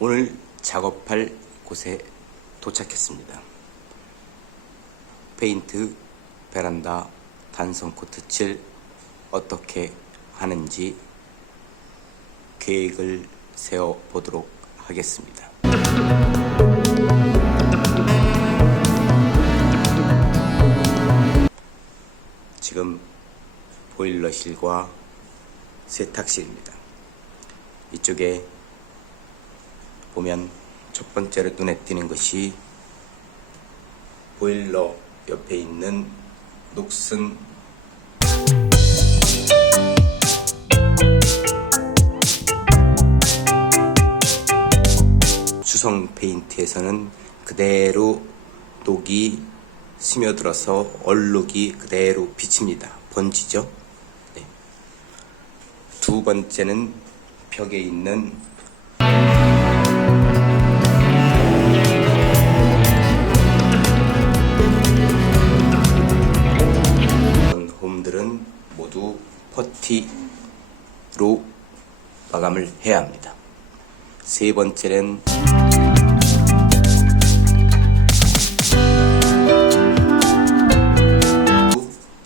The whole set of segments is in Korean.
오늘 작업할 곳에 도착했습니다. 페인트 베란다 단성 코트 칠 어떻게 하는지 계획을 세워 보도록 하겠습니다. 지금 보일러실과 세탁실입니다. 이쪽에 보면 첫 번째로 눈에 띄는 것이 보일러 옆에 있는 녹슨 수성 페인트에서는 그대로 녹이 스며들어서 얼룩이 그대로 비칩니다. 번지죠. 네. 두 번째는 벽에 있는 홈들은 모두 퍼티로 마감을 해야 합니다. 세 번째는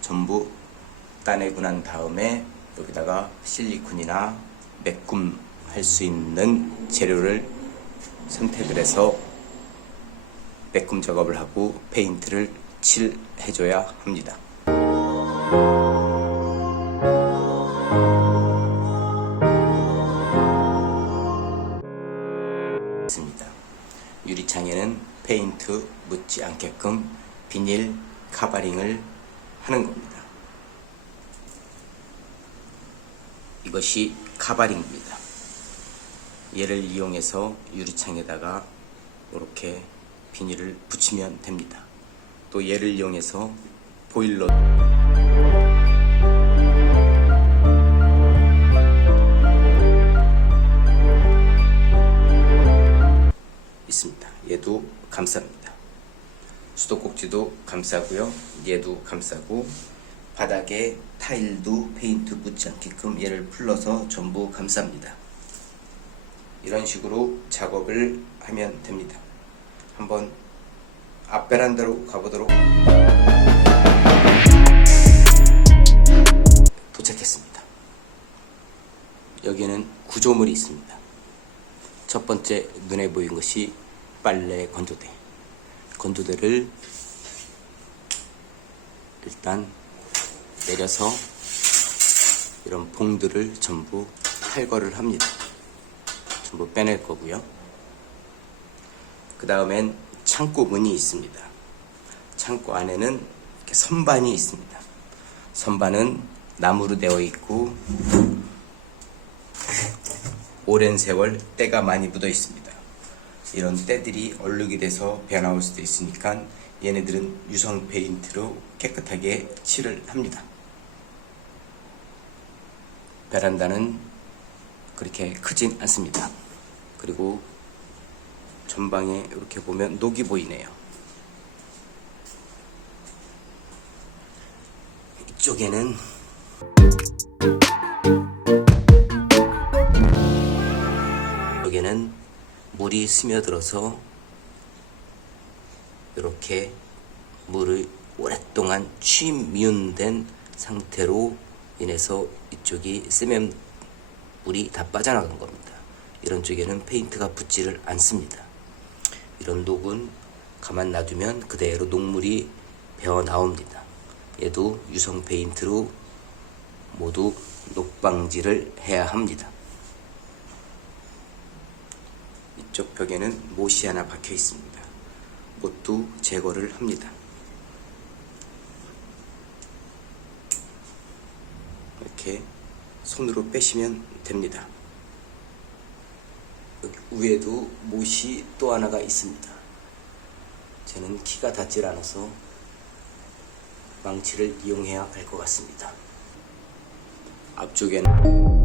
전부 따내고 난 다음에 여기다가 실리콘이나 매꿈 할 수 있는 재료를 선택을 해서 매꿈 작업을 하고 페인트를 칠해줘야 합니다. 유리창에는 페인트 묻지 않게끔 비닐 카바링을 하는 겁니다. 이것이 카바링입니다. 얘를 이용해서 유리창에다가 이렇게 비닐을 붙이면 됩니다. 또 얘를 이용해서 보일러 있습니다. 얘도 감쌉니다. 수도꼭지도 감싸고요. 얘도 감싸고 바닥에 타일도 페인트 묻지 않게끔 얘를 풀러서 전부 감쌉니다. 이런 식으로 작업을 하면 됩니다. 한번 앞 베란다로 가보도록. 도착했습니다. 여기는 구조물이 있습니다. 첫 번째 눈에 보이는 것이 빨래 건조대. 건조대를 일단 내려서 이런 봉들을 전부 탈거를 합니다. 전부 빼낼 거고요. 그 다음엔 창고 문이 있습니다. 창고 안에는 이렇게 선반이 있습니다. 선반은 나무로 되어 있고 오랜 세월 때가 많이 묻어 있습니다. 이런 때들이 얼룩이 돼서 배 나올 수도 있으니까 얘네들은 유성 페인트로 깨끗하게 칠을 합니다. 베란다는 그렇게 크진 않습니다. 그리고 전방에 이렇게 보면 녹이 보이네요. 이쪽에는 여기는 물이 스며들어서 이렇게 물을 오랫동안 취미운된 상태로 인해서 이쪽이 세면 물이 다 빠져나간 겁니다. 이런 쪽에는 페인트가 붙지를 않습니다. 이런 녹은 가만 놔두면 그대로 녹물이 배어 나옵니다. 얘도 유성 페인트로 모두 녹방지를 해야 합니다. 이쪽 벽에는 못이 하나 박혀 있습니다. 못도 제거를 합니다. 이렇게 손으로 빼시면 됩니다. 여기 위에도 못이 또 하나가 있습니다. 저는 키가 닿질 않아서 망치를 이용해야 할 것 같습니다. 앞쪽에는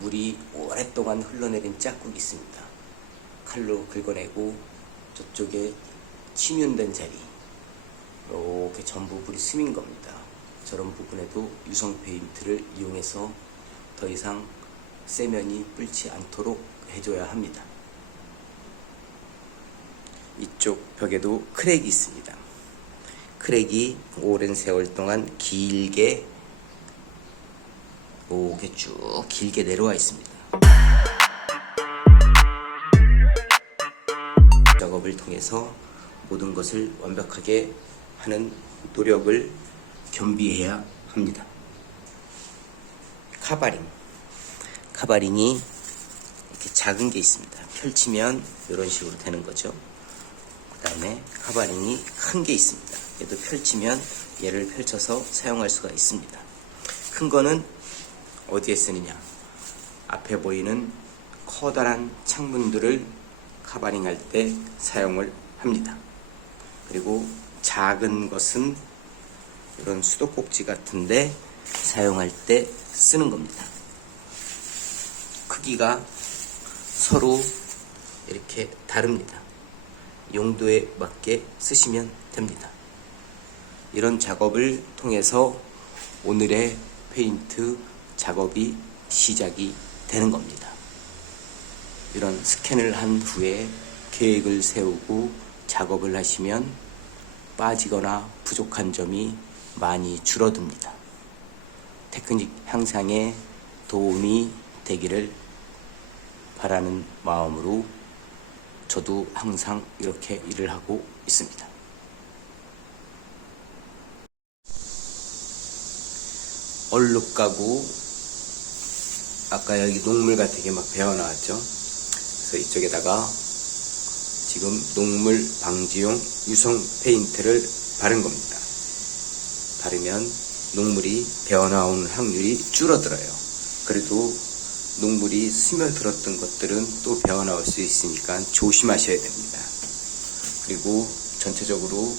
물이 오랫동안 흘러내린 짝국이 있습니다. 칼로 긁어내고 저쪽에 침윤된 자리 이렇게 전부 물이 스민 겁니다. 저런 부분에도 유성 페인트를 이용해서 더 이상 세면이 뿔지 않도록 해줘야 합니다. 이쪽 벽에도 크랙이 있습니다. 크랙이 오랜 세월 동안 길게 쭉 길게 내려와 있습니다. 작업을 통해서 모든 것을 완벽하게 하는 노력을 겸비해야 합니다. 카바링이 이렇게 작은 게 있습니다. 펼치면 이런 식으로 되는 거죠. 그 다음에 카바링이 큰 게 있습니다. 얘도 펼치면 얘를 펼쳐서 사용할 수가 있습니다. 큰 거는 어디에 쓰느냐? 앞에 보이는 커다란 창문들을 카바링 할 때 사용을 합니다. 그리고 작은 것은 이런 수도꼭지 같은데 사용할 때 쓰는 겁니다. 크기가 서로 이렇게 다릅니다. 용도에 맞게 쓰시면 됩니다. 이런 작업을 통해서 오늘의 페인트 작업이 시작이 되는 겁니다. 이런 스캔을 한 후에 계획을 세우고 작업을 하시면 빠지거나 부족한 점이 많이 줄어듭니다. 테크닉 향상에 도움이 되기를 바라는 마음으로 저도 항상 이렇게 일을 하고 있습니다. 얼룩 가구, 아까 여기 녹물 같은 게 막 배어 나왔죠. 그래서 이쪽에다가 지금 녹물 방지용 유성 페인트를 바른 겁니다. 바르면 녹물이 배어 나오는 확률이 줄어들어요. 그래도 녹물이 스며들었던 것들은 또 배어 나올 수 있으니까 조심하셔야 됩니다. 그리고 전체적으로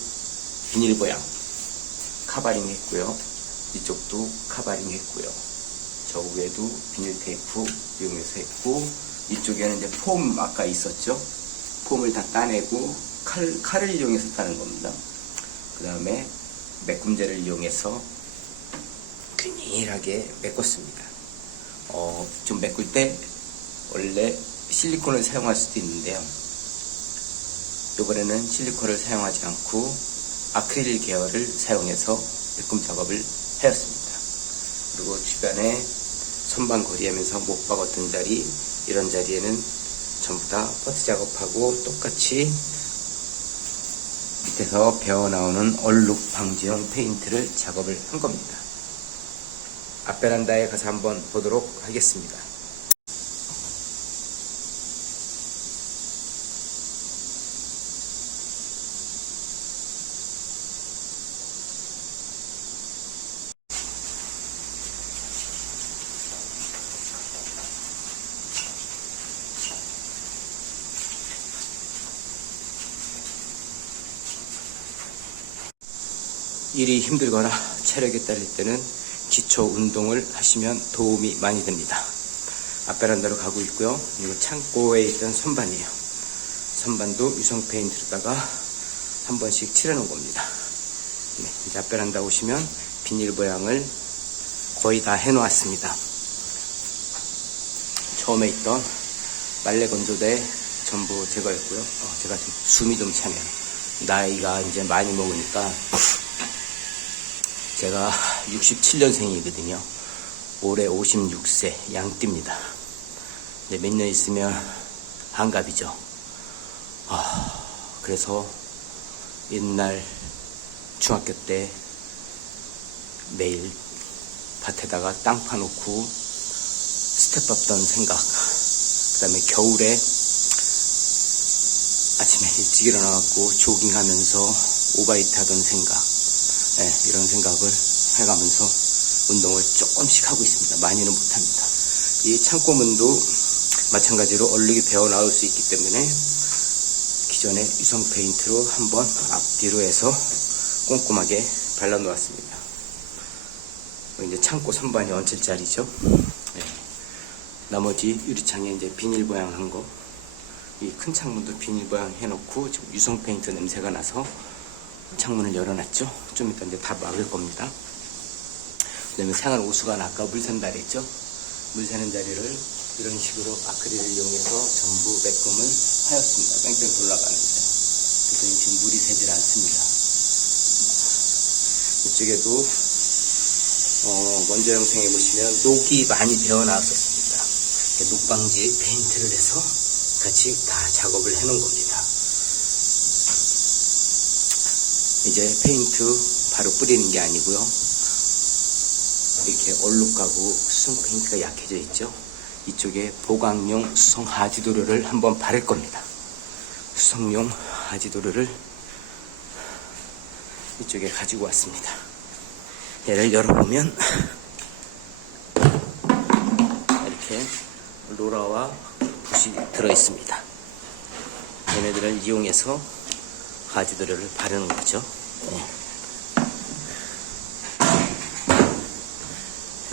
비닐 보양 카바링 했고요. 이쪽도 카바링 했고요. 저 위에도 비닐 테이프 이용해서 했고, 이쪽에는 이제 폼 아까 있었죠. 폼을 다 따내고 칼을 이용해서 따는 겁니다. 그 다음에 메꿈제를 이용해서 균일하게 메꿨습니다. 좀 메꿀 때 원래 실리콘을 사용할 수도 있는데요. 이번에는 실리콘을 사용하지 않고 아크릴 계열을 사용해서 메꿈 작업을 하였습니다. 그리고 주변에 선반 거리하면서 못 박았던 자리, 이런 자리에는 전부 다 퍼트 작업하고 똑같이 밑에서 배어 나오는 얼룩 방지용 페인트를 작업을 한 겁니다. 앞베란다에 가서 한번 보도록 하겠습니다. 일이 힘들거나 체력이 딸릴 때는 기초 운동을 하시면 도움이 많이 됩니다. 앞베란다로 가고 있고요. 이거 창고에 있던 선반이에요. 선반도 유성 페인트로다가 한 번씩 칠해놓은 겁니다. 네, 이제 앞베란다 오시면 비닐 보양을 거의 다 해놓았습니다. 처음에 있던 빨래 건조대 전부 제거했고요. 제가 좀 숨이 좀 차네요. 나이가 이제 많이 먹으니까. 제가 67년생이거든요. 올해 56세 양띠입니다. 몇 년 있으면 한갑이죠. 그래서 옛날 중학교 때 매일 밭에다가 땅 파놓고 스텝 밟던 생각, 그 다음에 겨울에 아침에 일찍 일어나갖고 조깅하면서 오바이트 하던 생각, 이런 생각을 해가면서 운동을 조금씩 하고 있습니다. 많이는 못합니다. 이 창고문도 마찬가지로 얼룩이 배어 나올 수 있기 때문에 기존의 유성 페인트로 한번 앞뒤로 해서 꼼꼼하게 발라 놓았습니다. 이제 창고 선반이 얹힐 자리죠. 나머지 유리창에 이제 비닐 보양한 거, 이 큰 창문도 비닐 보양 해놓고 지금 유성 페인트 냄새가 나서 창문을 열어놨죠. 좀 이따 이제 다 막을 겁니다. 그다음에 생활 오수관 아까 물 새는 자리 있죠? 물 새는 자리를 이런 식으로 아크릴을 이용해서 전부 매금을 하였습니다. 뺑뺑 돌아가는데. 그랬더니 지금 물이 새질 않습니다. 이쪽에도 먼저 영상에 보시면 녹이 많이 배어 나왔었습니다. 녹방지에 페인트를 해서 같이 다 작업을 해 놓은 겁니다. 이제 페인트 바로 뿌리는 게 아니고요. 이렇게 얼룩가구 수성 페인트가 약해져 있죠. 이쪽에 보강용 수성 하지도료를 한번 바를 겁니다. 수성용 하지도료를 이쪽에 가지고 왔습니다. 얘를 열어보면 이렇게 로라와 붓이 들어있습니다. 얘네들을 이용해서 하지도료를 바르는 거죠. 네.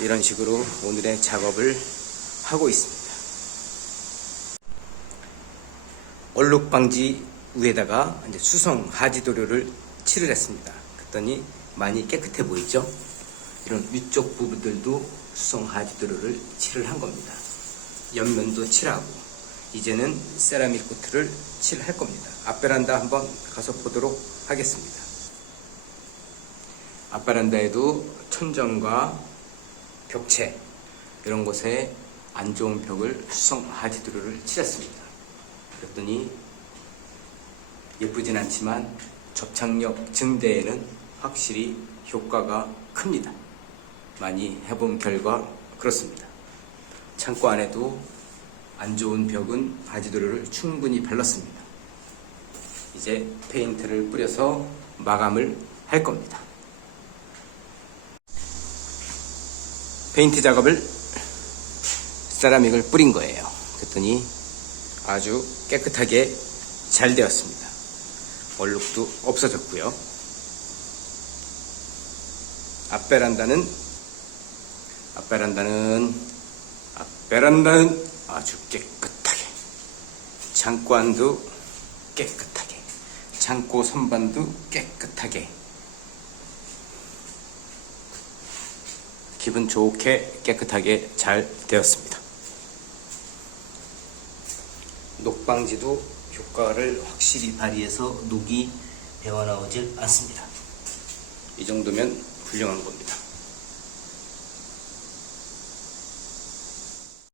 이런 식으로 오늘의 작업을 하고 있습니다. 얼룩 방지 위에다가 이제 수성 하지도료를 칠을 했습니다. 그랬더니 많이 깨끗해 보이죠? 이런 위쪽 부분들도 수성 하지도료를 칠을 한 겁니다. 옆면도 칠하고 이제는 세라믹 코트를 칠할 겁니다. 앞베란다 한번 가서 보도록 하겠습니다. 앞베란다에도 천정과 벽체 이런 곳에 안 좋은 벽을 수성 하지도료를 칠했습니다. 그랬더니 예쁘진 않지만 접착력 증대에는 확실히 효과가 큽니다. 많이 해본 결과 그렇습니다. 창고 안에도 안 좋은 벽은 하지도료를 충분히 발랐습니다. 이제 페인트를 뿌려서 마감을 할 겁니다. 페인트 작업을 세라믹을 뿌린 거예요. 그랬더니 아주 깨끗하게 잘 되었습니다. 얼룩도 없어졌고요. 앞베란다는 아주 깨끗하게, 창고 안도 깨끗하게, 창고 선반도 깨끗하게, 기분 좋게 깨끗하게 잘 되었습니다. 녹방지도 효과를 확실히 발휘해서 녹이 배어나오질 않습니다. 이 정도면 훌륭한 겁니다.